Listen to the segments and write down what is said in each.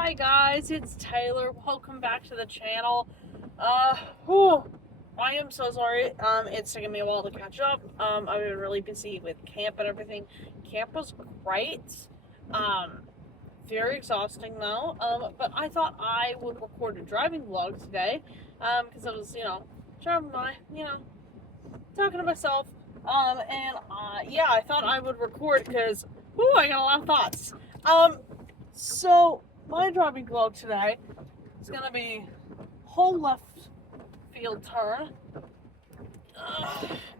Hi guys, it's Taylor. Welcome back to the channel. Whew, I am so sorry. It's taken me a while to catch up. I've been really busy with camp and everything. Camp was great. Um, Very exhausting though. But I thought I would record a driving vlog today. Because I was, driving by, talking to myself. Yeah, I thought I would record because, I got a lot of thoughts. So my driving vlog today is gonna be whole left field turn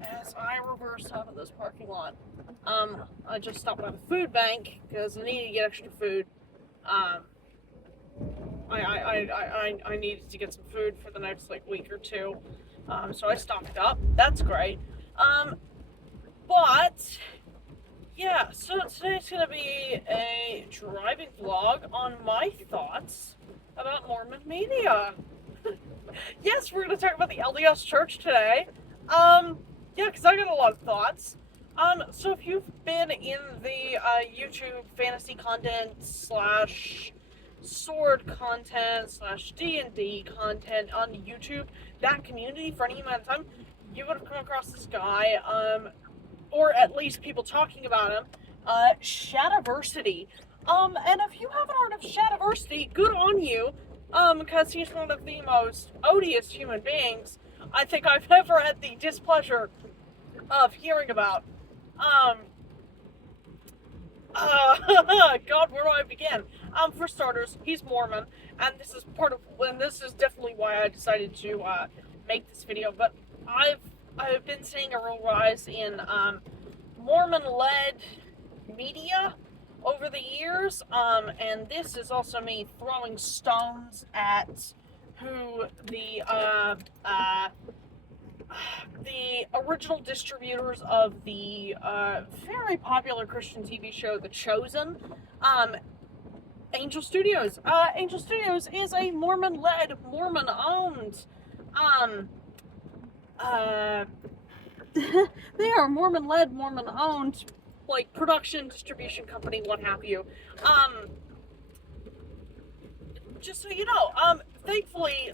as I reverse out of this parking lot. I just stopped by the food bank because I needed to get extra food. I needed to get some food for the next week or two. So I stocked up. That's great. But yeah, so today's gonna be a driving vlog on my thoughts about Mormon media. Yes, we're gonna talk about the LDS Church today. Yeah, because I got a lot of thoughts. So if you've been in the YouTube fantasy content slash sword content slash D&D content on YouTube, that community for any amount of time, you would have come across this guy, or at least people talking about him, Shadiversity. And if you haven't heard of Shadiversity, good on you, because he's one of the most odious human beings I think I've ever had the displeasure of hearing about. God, where do I begin? For starters, he's Mormon, and this is definitely why I decided to, make this video, but I've been seeing a real rise in, Mormon-led media over the years, and this is also me throwing stones at who the original distributors of the very popular Christian TV show The Chosen, Angel Studios. Angel Studios is a Mormon-led, Mormon-owned, they are Mormon-led, Mormon-owned, production, distribution company, what have you. Just so you know, thankfully,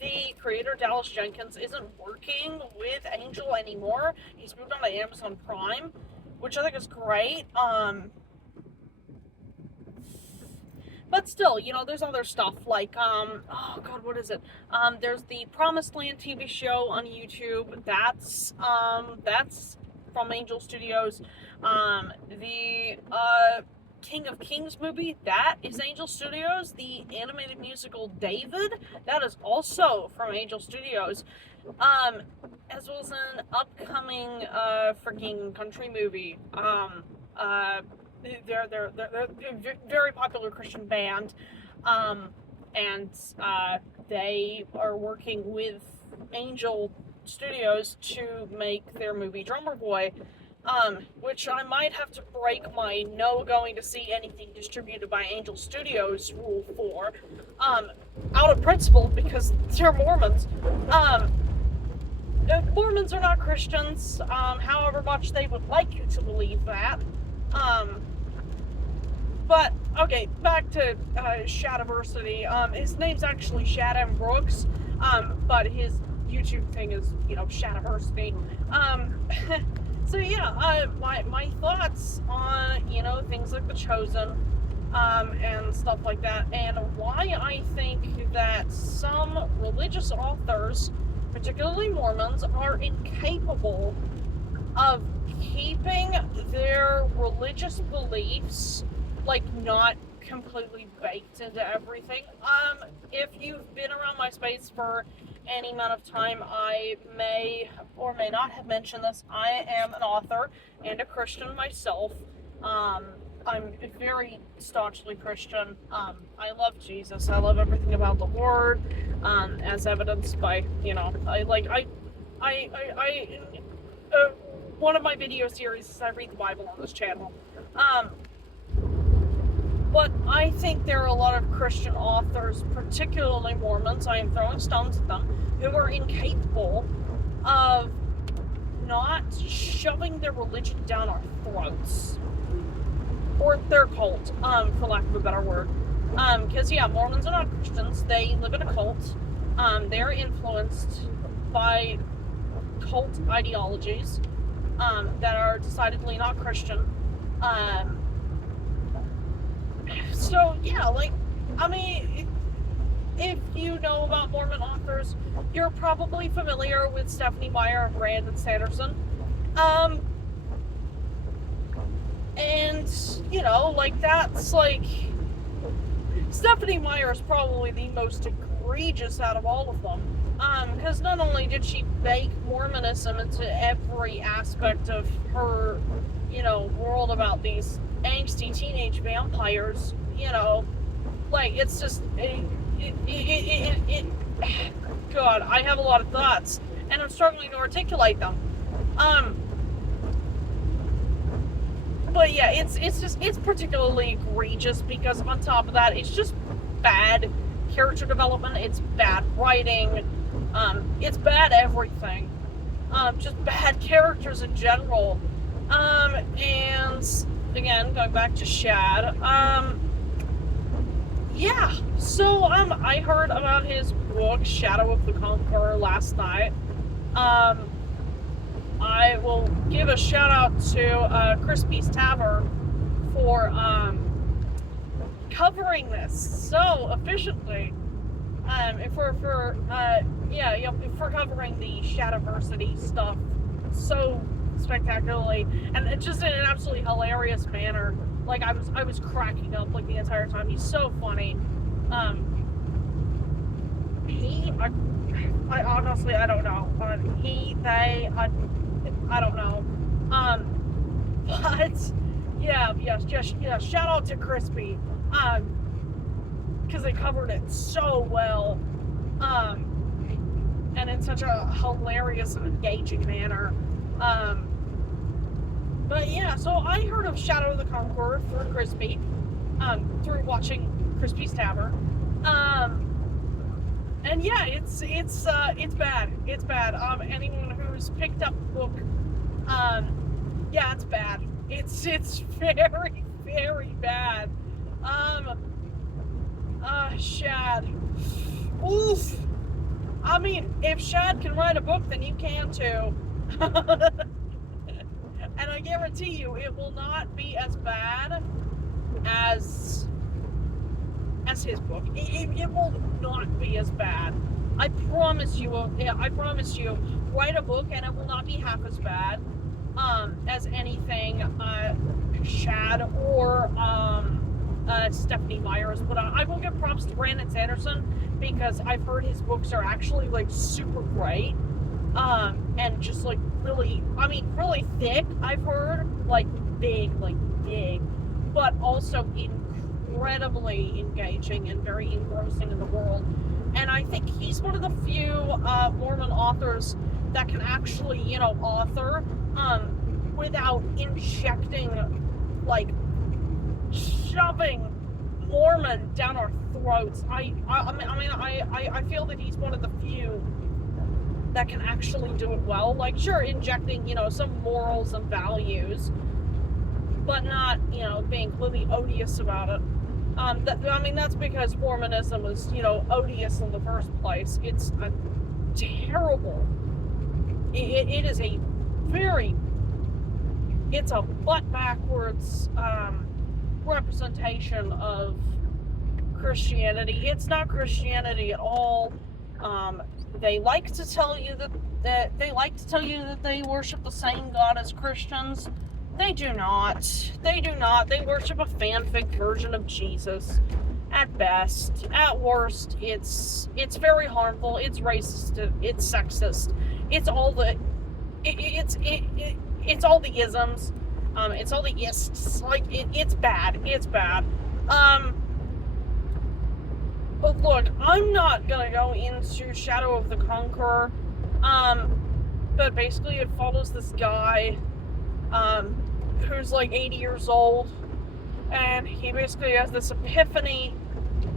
the creator, Dallas Jenkins, isn't working with Angel anymore. He's moved on to Amazon Prime, which I think is great. But still, there's other stuff oh God, what is it? There's the Promised Land TV show on YouTube. That's from Angel Studios. The King of Kings movie, that is Angel Studios. The animated musical David, that is also from Angel Studios. As well as an upcoming freaking country movie. They're a very popular Christian band, and they are working with Angel Studios to make their movie Drummer Boy, which I might have to break my no going to see anything distributed by Angel Studios rule for, out of principle, because they're Mormons. Mormons are not Christians, however much they would like you to believe that. But, okay, back to Shadiversity. His name's actually Shadam Brooks, but his YouTube thing is, Shadiversity. So yeah, my thoughts on, things like The Chosen, and stuff like that, and why I think that some religious authors, particularly Mormons, are incapable of keeping their religious beliefs not completely baked into everything. If you've been around my space for any amount of time, I may or may not have mentioned this. I am an author and a Christian myself. I'm very staunchly Christian. I love Jesus. I love everything about the Word, as evidenced by, one of my video series is I read the Bible on this channel. But I think there are a lot of Christian authors, particularly Mormons, I am throwing stones at them, who are incapable of not shoving their religion down our throats. Or their cult, for lack of a better word. Because, yeah, Mormons are not Christians. They live in a cult. They're influenced by cult ideologies that are decidedly not Christian. So, yeah, like, I mean, if you know about Mormon authors, you're probably familiar with Stephanie Meyer and Brandon Sanderson. And, you know, like, that's, like, Stephanie Meyer is probably the most egregious out of all of them. Because not only did she bake Mormonism into every aspect of her, you know, world about these angsty teenage vampires, you know, like, it's just, God, I have a lot of thoughts, and I'm struggling to articulate them. But yeah, it's particularly egregious because on top of that, it's just bad character development, it's bad writing, it's bad everything. Just bad characters in general. And again, going back to Shad, yeah, so I heard about his book, Shadow of the Conqueror, last night. I will give a shout out to Crispy's Tavern for covering this so efficiently. For covering the shadiversity stuff so spectacularly, and just in an absolutely hilarious manner. Like, I was cracking up like the entire time. He's so funny. I honestly, I don't know. I don't know. But yeah, shout out to Crispy. Because they covered it so well. And in such a hilarious and engaging manner. But yeah, so I heard of Shadow of the Conqueror through Crispy, through watching Crispy's Tavern. And yeah, it's bad. It's bad. Anyone who's picked up the book, yeah, it's bad. It's very, very bad. Shad. Oof. I mean, if Shad can write a book, then you can too. And I guarantee you, it will not be as bad as his book. It will not be as bad. I promise you. Write a book and it will not be half as bad as anything Shad or Stephanie Meyer has put on. I will give props to Brandon Sanderson because I've heard his books are actually like super great. And just like really thick, I've heard, like big, but also incredibly engaging and very engrossing in the world. And I think he's one of the few Mormon authors that can actually, you know, author without injecting, like, shoving Mormon down our throats. I feel that he's one of the few that can actually do it well. Like, sure, injecting, you know, some morals and values, but not, you know, being completely odious about it. That's because Mormonism is, you know, odious in the first place. It's a terrible. It is a very. It's a butt backwards representation of Christianity. It's not Christianity at all. They like to tell you that they worship the same God as Christians. They do not. They worship a fanfic version of Jesus. At best. At worst, it's very harmful. It's racist. It's sexist. It's all the it's all the isms. It's all the ists. Like, it's bad. It's bad. But look, I'm not gonna go into Shadow of the Conqueror. But basically it follows this guy, who's like 80 years old, and he basically has this epiphany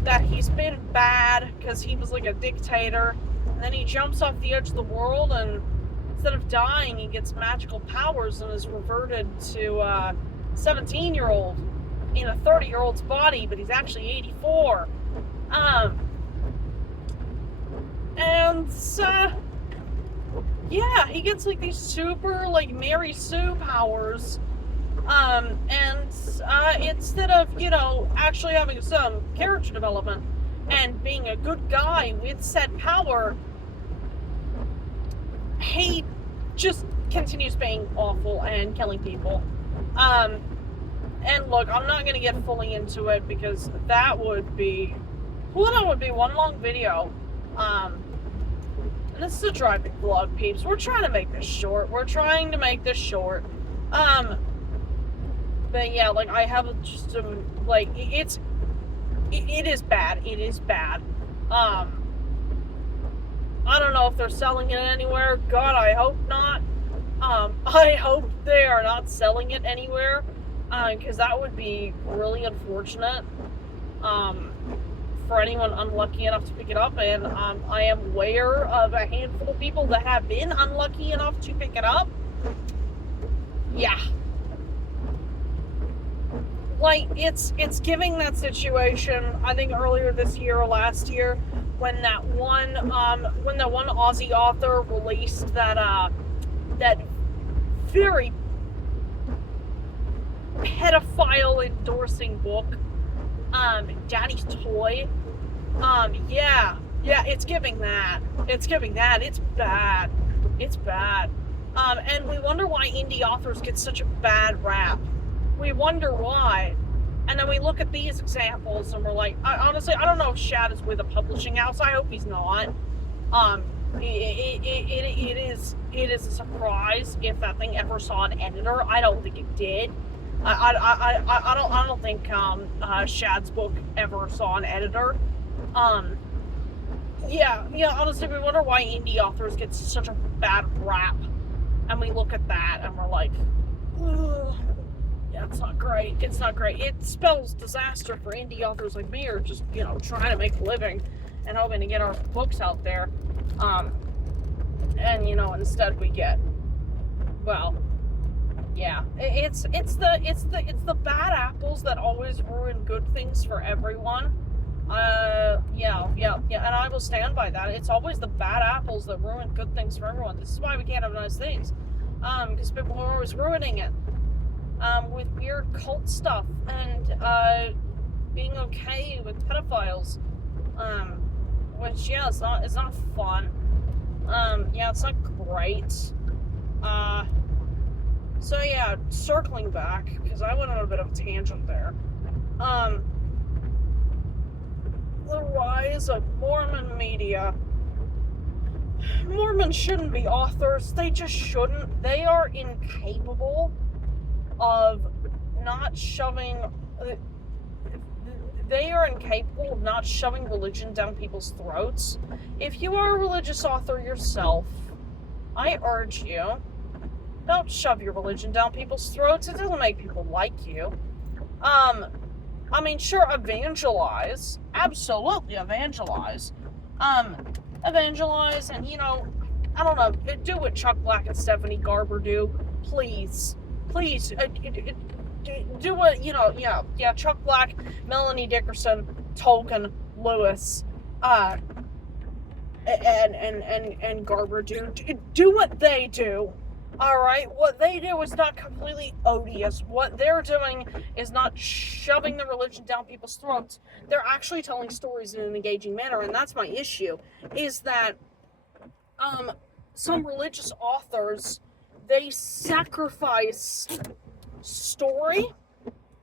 that he's been bad because he was like a dictator, and then he jumps off the edge of the world, and instead of dying, he gets magical powers and is reverted to 17-year-old. in a 30-year-old's body, but he's actually 84. And yeah, he gets like these super like Mary Sue powers. And instead of, actually having some character development and being a good guy with said power, he just continues being awful and killing people. And look, I'm not going to get fully into it because that would be one long video. And this is a driving vlog, peeps. We're trying to make this short. But yeah, like, I have just some, like, it is bad. It is bad. I don't know if they're selling it anywhere. God, I hope not. I hope they are not selling it anywhere, because that would be really unfortunate, for anyone unlucky enough to pick it up, and, I am aware of a handful of people that have been unlucky enough to pick it up. Yeah. Like, it's giving that situation, I think earlier this year or last year, when that one Aussie author released that very pedophile endorsing book, Daddy's Toy. Yeah, it's giving that. It's bad. And we wonder why indie authors get such a bad rap. We wonder why. And then we look at these examples and we're like, honestly, I don't know if Shad is with a publishing house. I hope he's not. It is a surprise if that thing ever saw an editor. I don't think it did. I don't think Shad's book ever saw an editor. Yeah, honestly, we wonder why indie authors get such a bad rap. And we look at that and we're like, ugh. Yeah, it's not great. It spells disaster for indie authors like me, or just, trying to make a living and hoping to get our books out there. And, instead we get, well, yeah, it's the bad apples that always ruin good things for everyone. Yeah, and I will stand by that. It's always the bad apples that ruin good things for everyone. This is why we can't have nice things. Because people are always ruining it. With weird cult stuff and being okay with pedophiles, which it's not fun. It's not great. So yeah, circling back, because I went on a bit of a tangent there. The rise of Mormon media. Mormons shouldn't be authors. They just shouldn't. They are incapable of not shoving religion down people's throats. If you are a religious author yourself, I urge you, don't shove your religion down people's throats. It doesn't make people like you. Sure, evangelize. Absolutely evangelize. Evangelize and, I don't know, do what Chuck Black and Stephanie Garber do. Please, do what, Chuck Black, Melanie Dickerson, Tolkien, Lewis, and Garber do. Do what they do. Alright? What they do is not completely odious. What they're doing is not shoving the religion down people's throats. They're actually telling stories in an engaging manner, and that's my issue, is that, some religious authors, they sacrifice story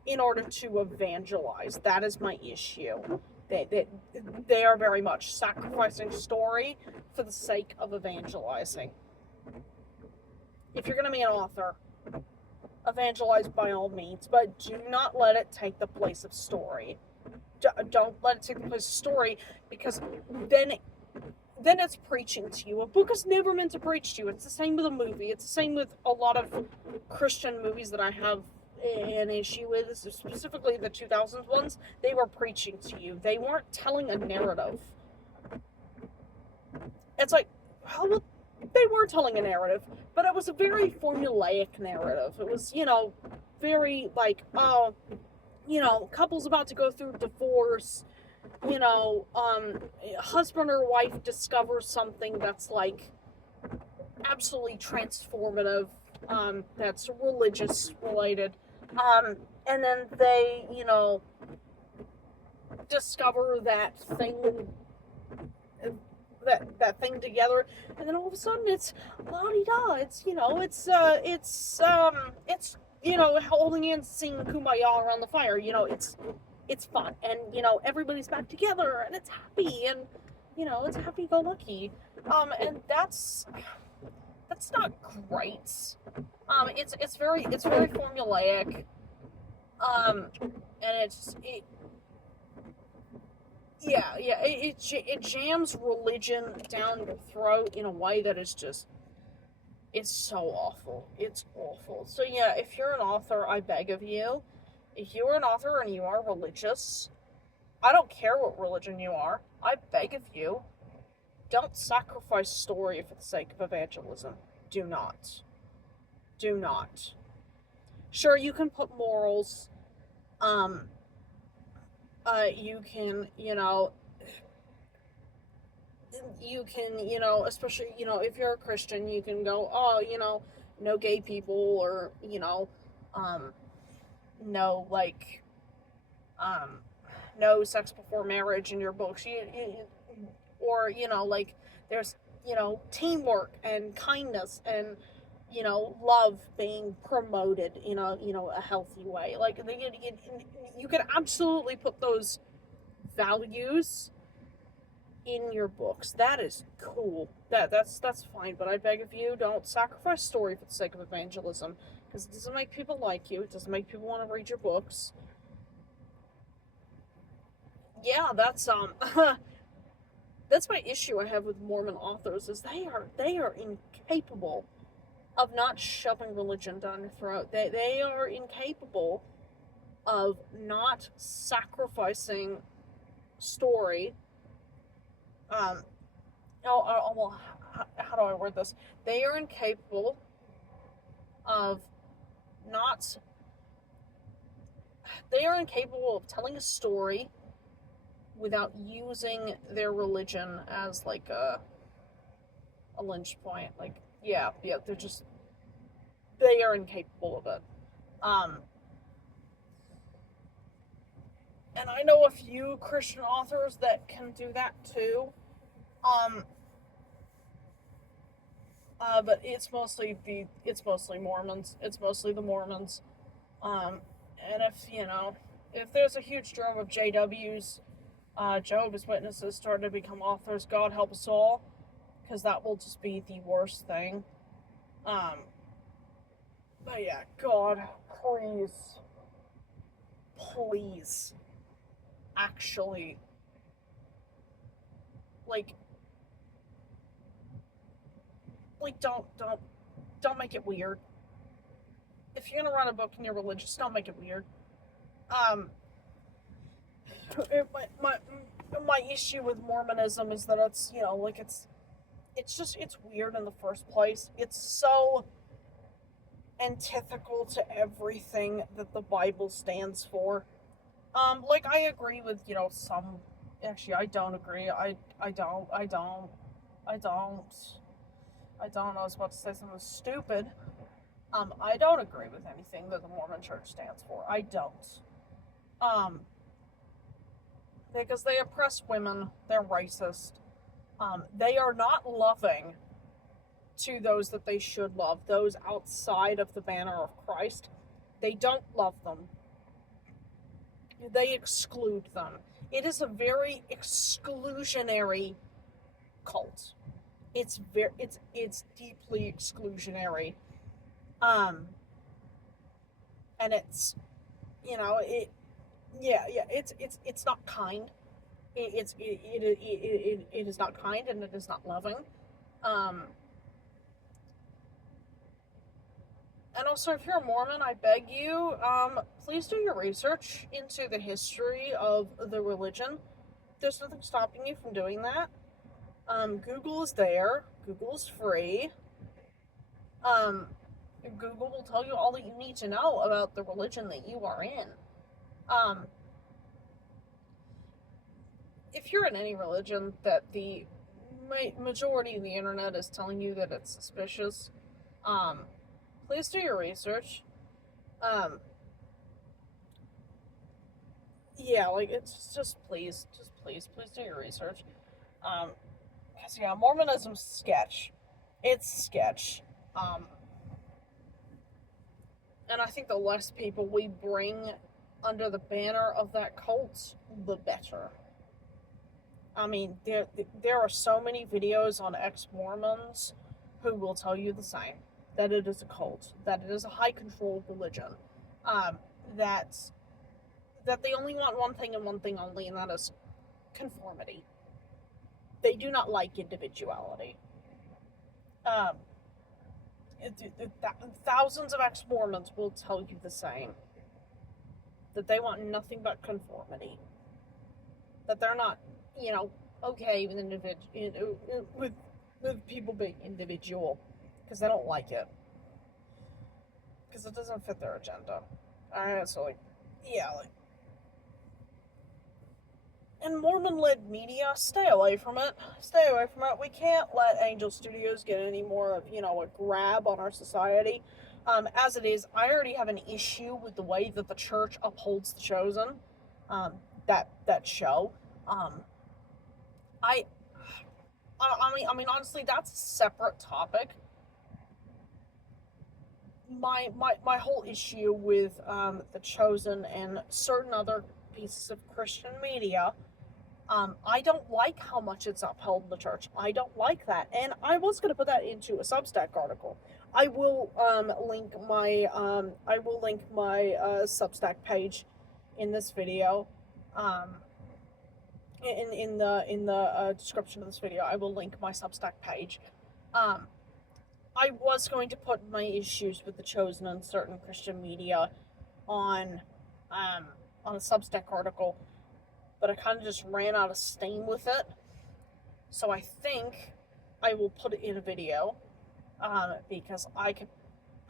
in order to evangelize. That is my issue. They are very much sacrificing story for the sake of evangelizing. If you're going to be an author, evangelize by all means, but do not let it take the place of story. Don't let it take the place of story, because then it's preaching to you. A book is never meant to preach to you. It's the same with a movie. It's the same with a lot of Christian movies that I have an issue with, specifically the 2000s ones. They were preaching to you. They weren't telling a narrative. It's like, well, they were telling a narrative, but it was a very formulaic narrative. It was, very like, oh, couples about to go through divorce, husband or wife discovers something that's like absolutely transformative, that's religious related, and then they, discover that thing, that thing together, and then all of a sudden it's la-di-da, it's holding hands, singing Kumbaya around the fire, it's fun, and everybody's back together, and it's happy, and it's happy-go-lucky, and that's not great. It's very formulaic, and it jams religion down your throat in a way that is just, it's so awful. It's awful. So yeah, if you're an author, I beg of you, if you are an author and you are religious, I don't care what religion you are, I beg of you, don't sacrifice story for the sake of evangelism. Do not. Do not. Sure, you can put morals, you can, especially, if you're a Christian, you can go, oh, no gay people, or, no, like, no sex before marriage in your books, or, like, there's, teamwork and kindness and, love being promoted in a healthy way. Like, you can absolutely put those values in your books. That is cool. That's fine, but I beg of you, don't sacrifice story for the sake of evangelism, because it doesn't make people like you. It doesn't make people want to read your books. Yeah, that's that's my issue I have with Mormon authors, is they are incapable of not shoving religion down your throat. They are incapable of not sacrificing story. Well, how do I word this? They are incapable of not. They are incapable of telling a story without using their religion as like a lynch point. Like, yeah, they are incapable of it. And I know a few Christian authors that can do that too. But it's mostly Mormons. It's mostly the Mormons. And if there's a huge drove of JWs, Jehovah's Witnesses starting to become authors, God help us all, because that will just be the worst thing. But yeah, God, please, actually, like, don't make it weird. If you're gonna write a book and you're religious, don't make it weird. My issue with Mormonism is that it's, it's weird in the first place. It's so antithetical to everything that the Bible stands for. Like, I agree with, some, actually, I don't agree. I was about to say something stupid. I don't agree with anything that the Mormon Church stands for. I don't. Because they oppress women, they're racist. They are not loving to those that they should love, those outside of the banner of Christ. They don't love them. They exclude them. It is a very exclusionary cult. It's deeply exclusionary. And it's, it's not kind. It is not kind, and it is not loving. And also, if you're a Mormon, I beg you, please do your research into the history of the religion. There's nothing stopping you from doing that. Google is there. Google is free. Google will tell you all that you need to know about the religion that you are in. Um, if you're in any religion that the majority of the internet is telling you that it's suspicious, um, please do your research. Um, yeah, like it's just please do your research. Because yeah, Mormonism's sketch. It's sketch. Um, and I think the less people we bring under the banner of that cult, the better. I mean, there are so many videos on ex-Mormons who will tell you the same, that it is a cult, that it is a high control religion, um, that that they only want one thing and one thing only, and that is conformity. They do not like individuality. Um, thousands of ex-Mormons will tell you the same, that they want nothing but conformity, that they're not, okay with with people being individual, because they don't like it, because it doesn't fit their agenda. So like, yeah, like, and Mormon-led media, stay away from it. Stay away from it. We can't let Angel Studios get any more of, a grab on our society. As it is, I already have an issue with the way that the church upholds the Chosen. That show. Um, I, I mean, honestly, that's a separate topic. My whole issue with the Chosen and certain other pieces of Christian media, I don't like how much it's upheld the church. I don't like that, and I was going to put that into a Substack article. I will link my Substack page in this video. In the description of this video, I will link my Substack page. I was going to put my issues with the Chosen and certain Christian media on a Substack article, but I kind of just ran out of steam with it. So I think I will put it in a video, because I could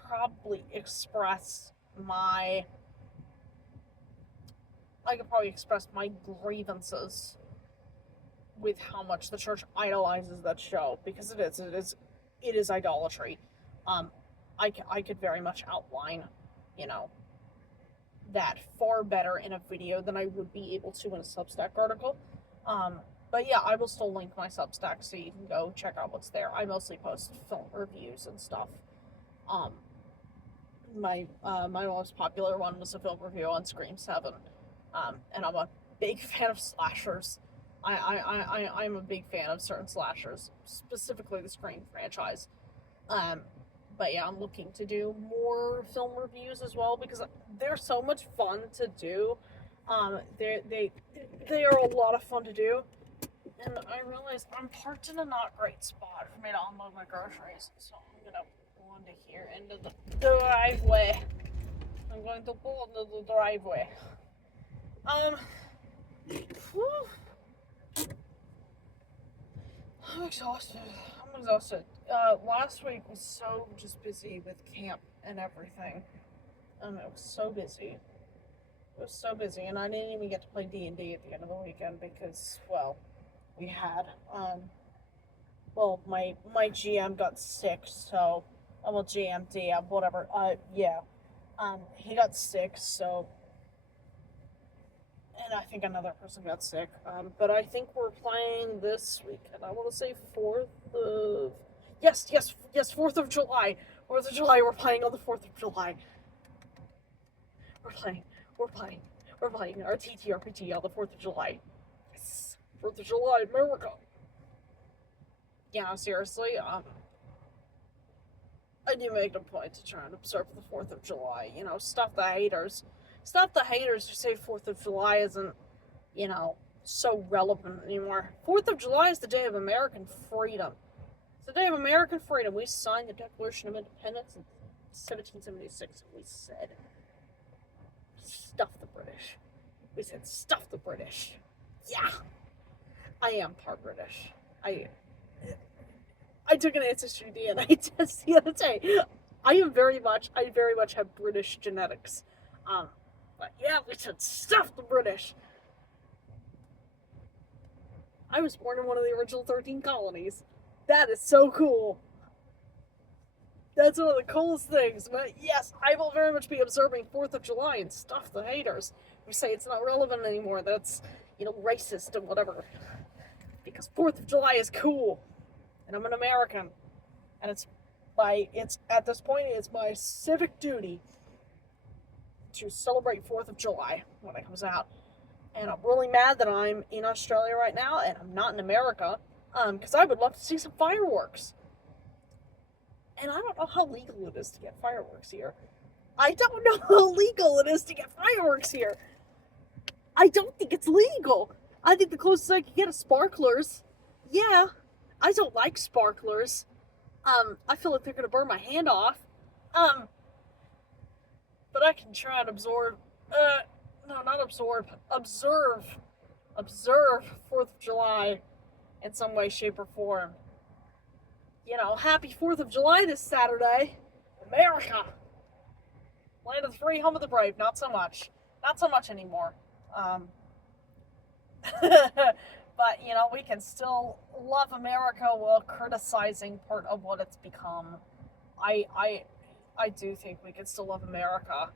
probably express my grievances with how much the church idolizes that show, because it is idolatry. I could very much outline, that far better in a video than I would be able to in a Substack article. But yeah, I will still link my Substack so you can go check out what's there. I mostly post film reviews and stuff. My most popular one was a film review on Scream 7. And I'm a big fan of slashers. I'm a big fan of certain slashers, specifically the Scream franchise. But yeah, I'm looking to do more film reviews as well, because they're so much fun to do. They are a lot of fun to do, and I realize I'm parked in a not great spot for me to unload my groceries, so I'm gonna pull into here into the driveway. I'm going to pull into the driveway. Whew. I'm exhausted. Last week was so just busy with camp and everything. It was so busy. And I didn't even get to play D&D at the end of the weekend because, well, we had, my GM got sick, so, GM, DM, whatever, yeah. He got sick, so, and I think another person got sick, but I think we're playing this weekend. I want to say 4th of... Yes, 4th of July. 4th of July, we're playing on the 4th of July. We're playing our TTRPG on the 4th of July. Yes, 4th of July, America. Yeah, seriously, I do make it a point to try and observe the 4th of July. Stuff the haters who say 4th of July isn't, so relevant anymore. 4th of July is the day of American freedom. It's the day of American freedom. We signed the Declaration of Independence in 1776, and we said, stuff the British. We said, stuff the British. Yeah. I am part British. I took an ancestry DNA test the other day. I very much have British genetics. But yeah, we should stuff the British. I was born in one of the original 13 colonies. That is so cool. That's one of the coolest things. But yes, I will very much be observing 4th of July and stuff the haters who say it's not relevant anymore, that's, racist and whatever. Because 4th of July is cool. And I'm an American. And at this point, it's my civic duty to celebrate 4th of July when it comes out. And I'm really mad that I'm in Australia right now and I'm not in America, because I would love to see some fireworks. And I don't know how legal it is to get fireworks here. I don't know how legal it is to get fireworks here. I don't think it's legal. I think the closest I can get is sparklers. Yeah, I don't like sparklers. I feel like they're gonna burn my hand off. But I can try and observe 4th of July in some way, shape, or form. Happy 4th of July this Saturday. America! Land of the free, home of the brave. Not so much. Not so much anymore. But, we can still love America while criticizing part of what it's become. I do think we can still love America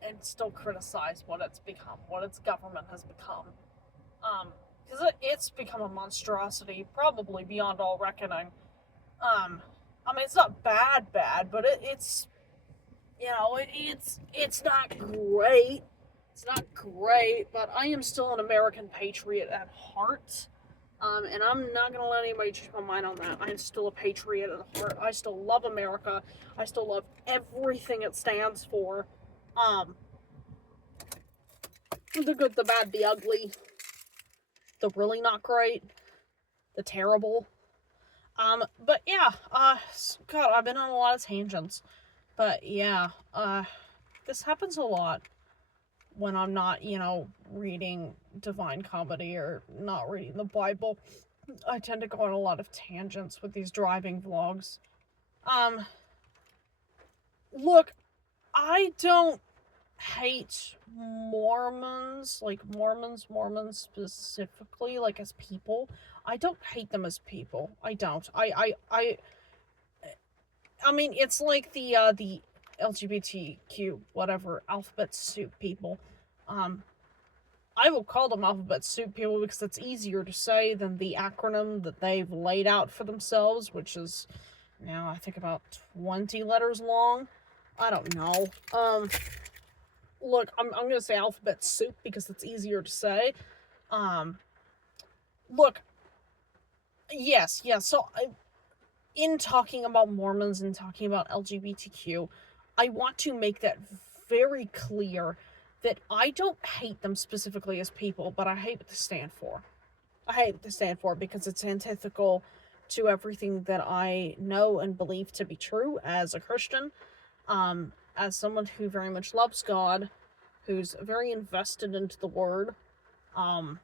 and still criticize what it's become, what its government has become. Because it's become a monstrosity, probably beyond all reckoning. It's not bad, but it's not great. It's not great, but I am still an American patriot at heart. And I'm not going to let anybody change my mind on that. I am still a patriot at heart. I still love America. I still love everything it stands for. The good, the bad, the ugly. The really not great. The terrible. But yeah, God, I've been on a lot of tangents. But yeah, this happens a lot when I'm not, reading Divine Comedy or not reading the Bible. I tend to go on a lot of tangents with these driving vlogs. Look, I don't hate Mormons, like Mormons specifically, like as people. I don't hate them as people. I don't. I mean, it's like the LGBTQ, whatever, alphabet soup people. I will call them alphabet soup people because it's easier to say than the acronym that they've laid out for themselves, which is now, I think, about 20 letters long. I don't know. Look, I'm gonna say alphabet soup because it's easier to say. Look, yes, so in talking about Mormons and talking about LGBTQ, I want to make that very clear that I don't hate them specifically as people, but I hate what they stand for. I hate what they stand for because it's antithetical to everything that I know and believe to be true as a Christian, as someone who very much loves God, who's very invested into the Word. I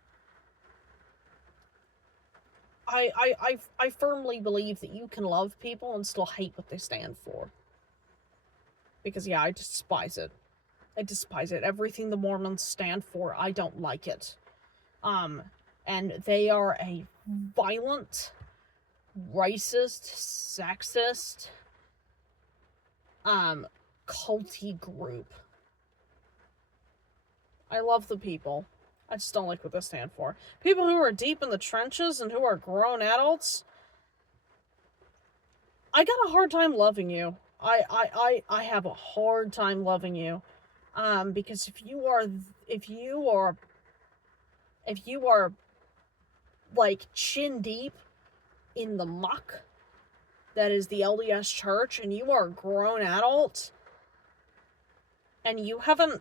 firmly believe that you can love people and still hate what they stand for. Because, yeah, I despise it. I despise it. Everything the Mormons stand for, I don't like it. And they are a violent, racist, sexist, culty group. I love the people. I just don't like what they stand for. People who are deep in the trenches and who are grown adults, I got a hard time loving you. I have a hard time loving you. Because if you are like chin deep in the muck that is the LDS Church, and you are a grown adult, and you haven't,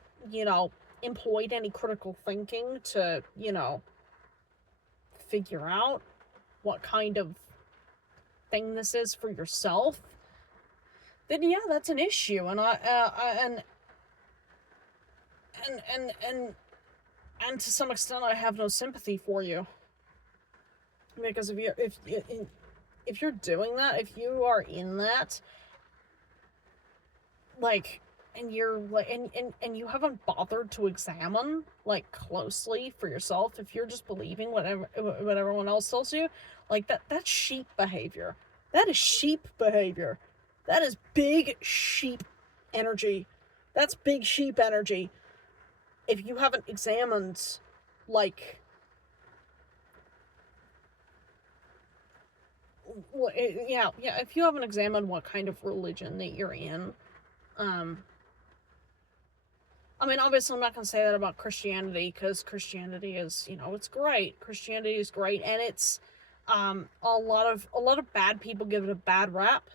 employed any critical thinking to, figure out what kind of thing this is for yourself, then yeah, that's an issue, and and to some extent, I have no sympathy for you, because if you're doing that, if you are in that, like, and you're like, and you haven't bothered to examine like closely for yourself, if you're just believing what everyone else tells you, like that's sheep behavior. That is sheep behavior. That is big sheep energy. That's big sheep energy. If you haven't examined, like, if you haven't examined what kind of religion that you're in, I mean, obviously, I'm not going to say that about Christianity, because Christianity is, it's great. Christianity is great, and it's, a lot of bad people give it a bad rap.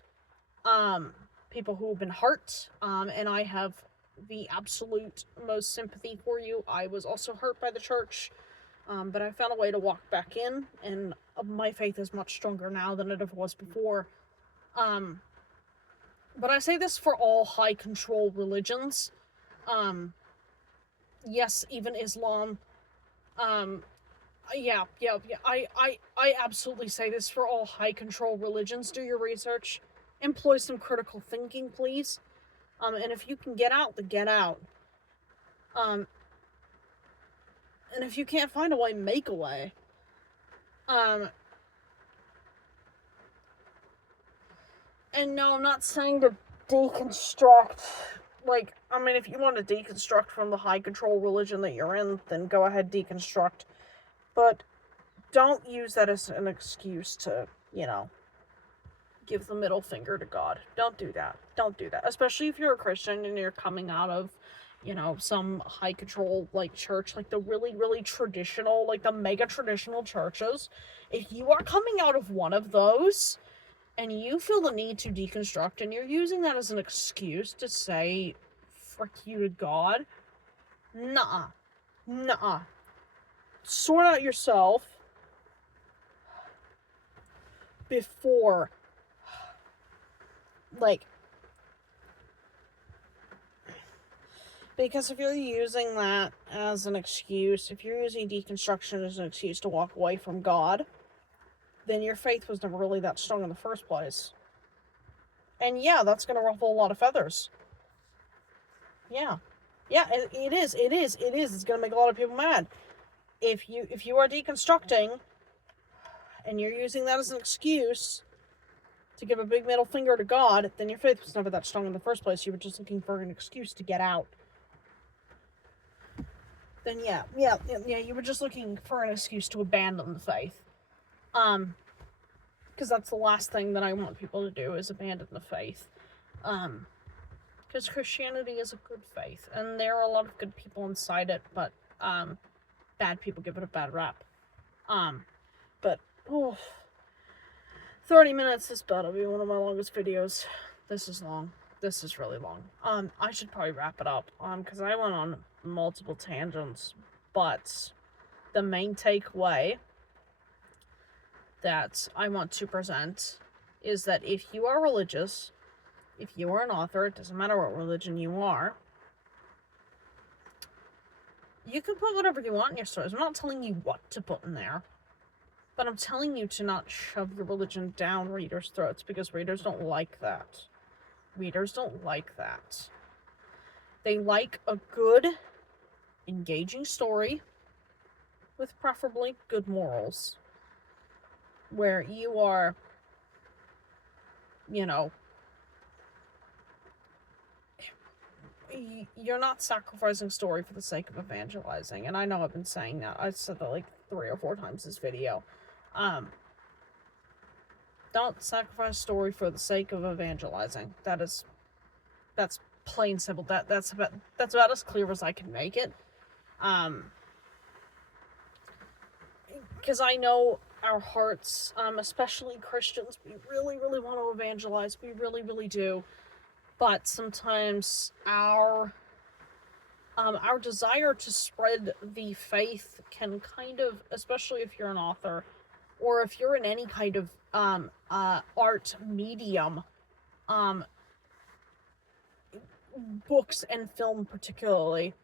People who have been hurt, and I have the absolute most sympathy for you. I was also hurt by the church, but I found a way to walk back in, and my faith is much stronger now than it ever was before. But I say this for all high control religions. Yes, even Islam. Yeah. I absolutely say this for all high control religions. Do your research. Employ some critical thinking, please. And if you can get out, then get out. And if you can't find a way, make a way. And no, I'm not saying to deconstruct. Like, I mean, if you want to deconstruct from the high control religion that you're in, then go ahead, deconstruct. But don't use that as an excuse to, give the middle finger to God. Don't do that. Don't do that. Especially if you're a Christian and you're coming out of, some high control, like, church, like the really, really traditional, like the mega traditional churches. If you are coming out of one of those, and you feel the need to deconstruct, and you're using that as an excuse to say, frick you to God, nuh-uh. Sort out yourself before, like, because if you're using that as an excuse, if you're using deconstruction as an excuse to walk away from God, then your faith was never really that strong in the first place. And yeah, that's going to ruffle a lot of feathers. Yeah, it is. It's going to make a lot of people mad. If you are deconstructing, and you're using that as an excuse to give a big middle finger to God, then your faith was never that strong in the first place. You were just looking for an excuse to get out. Then yeah, you were just looking for an excuse to abandon the faith. Because that's the last thing that I want people to do, is abandon the faith. Because Christianity is a good faith, and there are a lot of good people inside it, but, bad people give it a bad rap. But, 30 minutes, this better be one of my longest videos. This is long. This is really long. I should probably wrap it up, because I went on multiple tangents, but the main takeaway that I want to present is that if you are religious, if you are an author, it doesn't matter what religion you are, you can put whatever you want in your stories. I'm not telling you what to put in there, but I'm telling you to not shove your religion down readers' throats, because readers don't like that. Readers don't like that. They like a good, engaging story with preferably good morals, where you are, you're not sacrificing story for the sake of evangelizing. And I know I've been saying that. I said that like 3 or 4 times this video. Don't sacrifice story for the sake of evangelizing. That's plain simple. That's about as clear as I can make it. Because I know our hearts, especially Christians, we really, really want to evangelize. We really, really do. But sometimes our desire to spread the faith can kind of, especially if you're an author, or if you're in any kind of art medium, books and film particularly,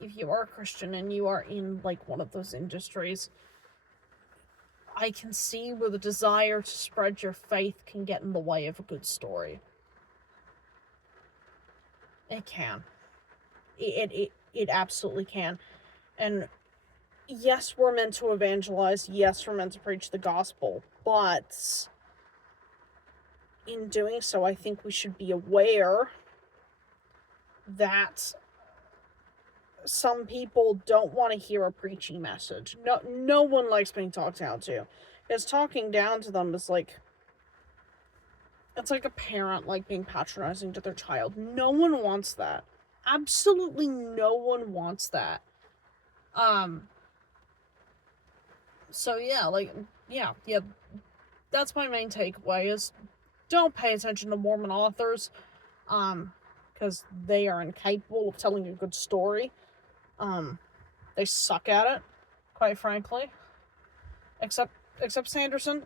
if you are a Christian and you are in like one of those industries, I can see where the desire to spread your faith can get in the way of a good story. It can. It absolutely can. And yes, we're meant to evangelize. Yes, we're meant to preach the gospel. But in doing so, I think we should be aware that some people don't want to hear a preachy message. No one likes being talked down to. Because talking down to them is like, it's like a parent like being patronizing to their child. No one wants that. Absolutely no one wants that. So yeah, that's my main takeaway is don't pay attention to Mormon authors, because they are incapable of telling a good story. They suck at it, quite frankly. Except Sanderson.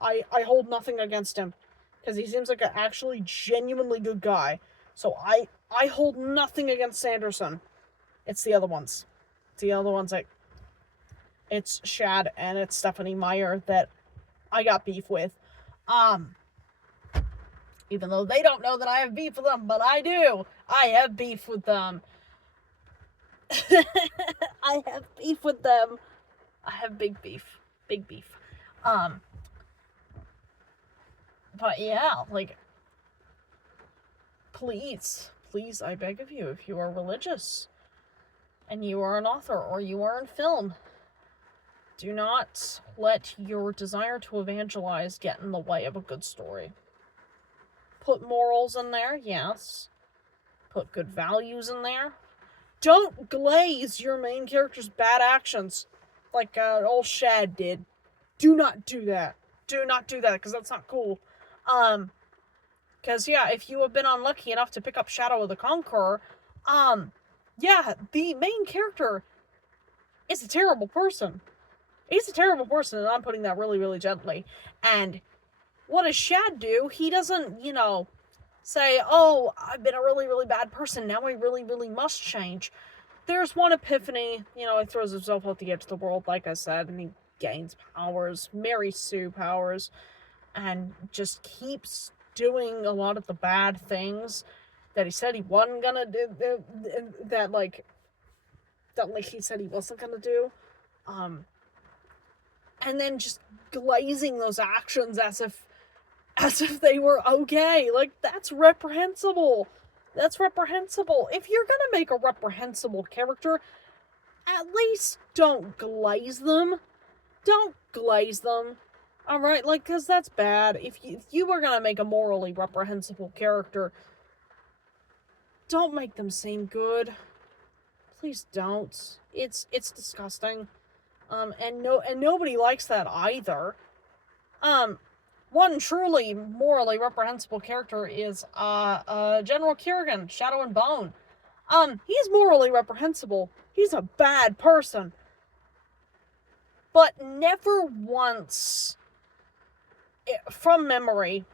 I hold nothing against him, because he seems like an actually genuinely good guy. So I hold nothing against Sanderson. It's the other ones. It's Shad and it's Stephanie Meyer that I got beef with. Even though they don't know that I have beef with them, but I do. I have beef with them. I have beef with them. I have big beef. But yeah, like, please, I beg of you, if you are religious and you are an author or you are in film, do not let your desire to evangelize get in the way of a good story. Put morals in there, yes. Put good values in there. Don't glaze your main character's bad actions like old Shad did. Do not do that. Because that's not cool. Because, yeah, if you have been unlucky enough to pick up Shadow of the Conqueror, yeah, the main character is a terrible person. He's a terrible person, and I'm putting that really, really gently. And what does Shad do? He doesn't, say, oh, I've been a really, really bad person. Now I really, really must change. There's one epiphany. He throws himself off the edge of the world, like I said, and he gains powers, Mary Sue powers, and just keeps doing a lot of the bad things that he said he wasn't gonna do, that he said he wasn't gonna do. And then just glazing those actions as if they were okay. Like, that's reprehensible. If you're gonna make a reprehensible character, at least don't glaze them. Alright, because that's bad. If you were gonna make a morally reprehensible character, don't make them seem good. Please don't. It's disgusting. And nobody likes that either. One truly morally reprehensible character is General Kerrigan, Shadow and Bone. He's morally reprehensible. He's a bad person. But never once, from memory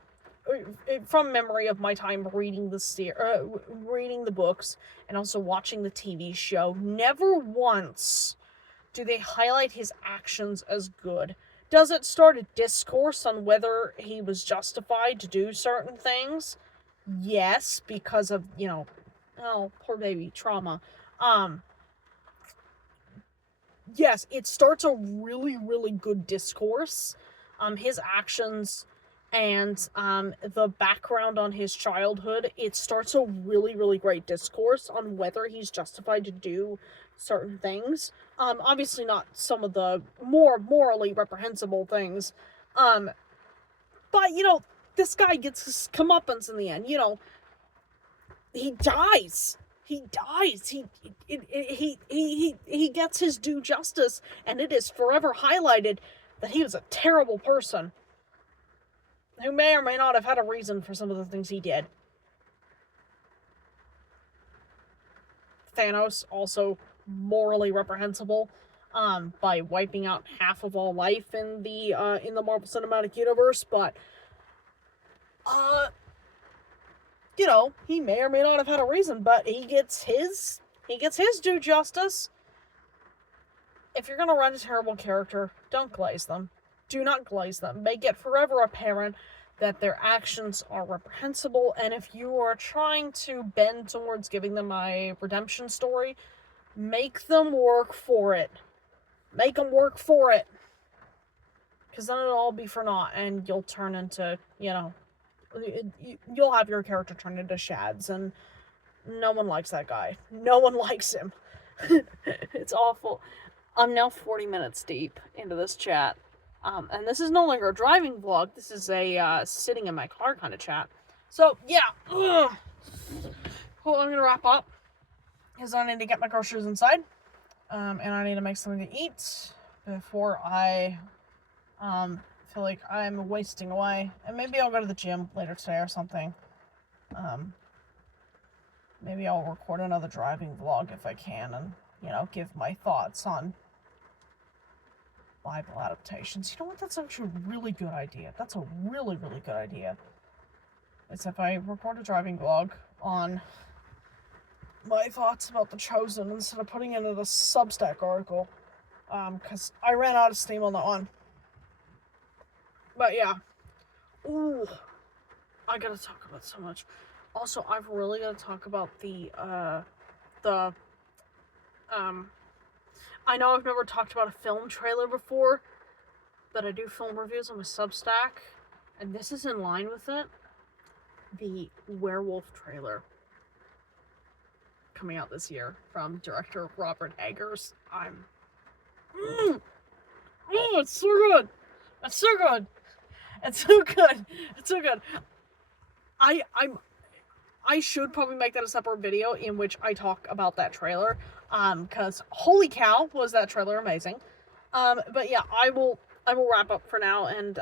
of my time reading the books and also watching the TV show, never once do they highlight his actions as good. Does it start a discourse on whether he was justified to do certain things? Yes, because of, poor baby, trauma. Yes, it starts a really, really good discourse. His actions and the background on his childhood, it starts a really, really great discourse on whether he's justified to do certain things. Obviously not some of the more morally reprehensible things. But, this guy gets his comeuppance in the end. He dies. He gets his due justice, and it is forever highlighted that he was a terrible person who may or may not have had a reason for some of the things he did. Thanos, also morally reprehensible, by wiping out half of all life in the Marvel Cinematic Universe, but he may or may not have had a reason, but he gets his due justice. If you're gonna write a terrible character, don't glaze them. Do not glaze them. Make it forever apparent that their actions are reprehensible, and if you are trying to bend towards giving them a redemption story, make them work for it. Make them work for it. Because then it'll all be for naught, and you'll turn into, you'll have your character turn into Shads, and no one likes that guy. No one likes him. It's awful. I'm now 40 minutes deep into this chat. And this is no longer a driving vlog. This is a sitting in my car kind of chat. So, yeah. Ugh. Well, I'm going to wrap up. Because I need to get my groceries inside. And I need to make something to eat before I feel like I'm wasting away. And maybe I'll go to the gym later today or something. Maybe I'll record another driving vlog if I can and, give my thoughts on Bible adaptations. You know what? That's actually a really good idea. That's a really, really good idea. It's if I record a driving vlog on my thoughts about The Chosen instead of putting it in a Substack article. Because I ran out of steam on that one. But yeah. Ooh. I gotta talk about so much. Also, I've really gotta talk about I know I've never talked about a film trailer before, but I do film reviews on my Substack, and this is in line with it. The werewolf trailer coming out this year from director Robert Eggers. Oh, it's so good! It's so good! It's so good! It's so good! I should probably make that a separate video in which I talk about that trailer. Because holy cow, was that trailer amazing. But yeah, I will wrap up for now, and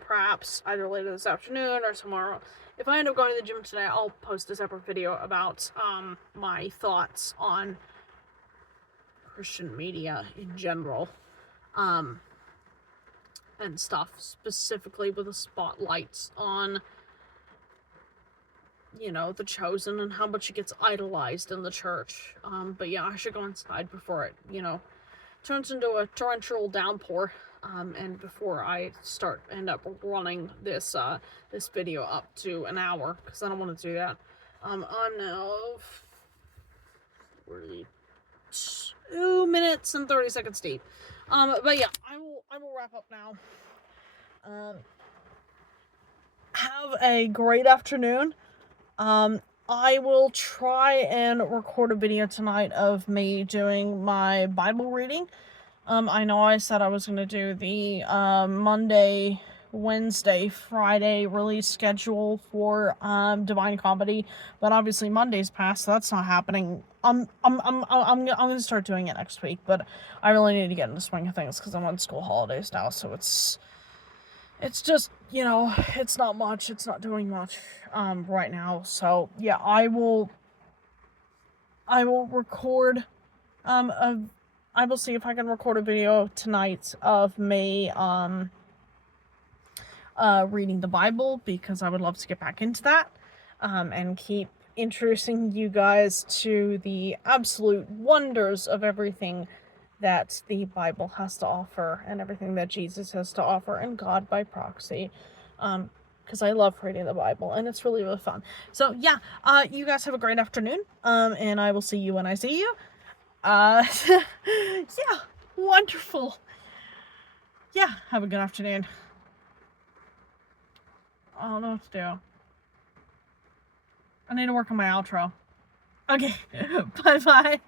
perhaps either later this afternoon or tomorrow. If I end up going to the gym today, I'll post a separate video about my thoughts on Christian media in general. And stuff, specifically with a spotlight on The Chosen and how much it gets idolized in the church. But yeah, I should go inside before it, turns into a torrential downpour. And before I end up running this video up to an hour, because I don't want to do that. I'm now 42 minutes and 30 seconds deep. But yeah, I will wrap up now. Have a great afternoon. I will try and record a video tonight of me doing my Bible reading. I know I said I was going to do the Monday, Wednesday, Friday release schedule for Divine Comedy, but obviously Monday's passed, so that's not happening. I'm gonna start doing it next week, but I really need to get in the swing of things because I'm on school holidays now, so it's just, it's not much. It's not doing much right now. So, yeah, I will record I will see if I can record a video tonight of me reading the Bible, because I would love to get back into that and keep introducing you guys to the absolute wonders of everything that the Bible has to offer and everything that Jesus has to offer, and God by proxy, because I love reading the Bible and it's really, really fun. So yeah, you guys have a great afternoon, and I will see you when I see you. Yeah, wonderful. Yeah, have a good afternoon. I don't know what to do. I need to work on my outro. Okay, bye-bye.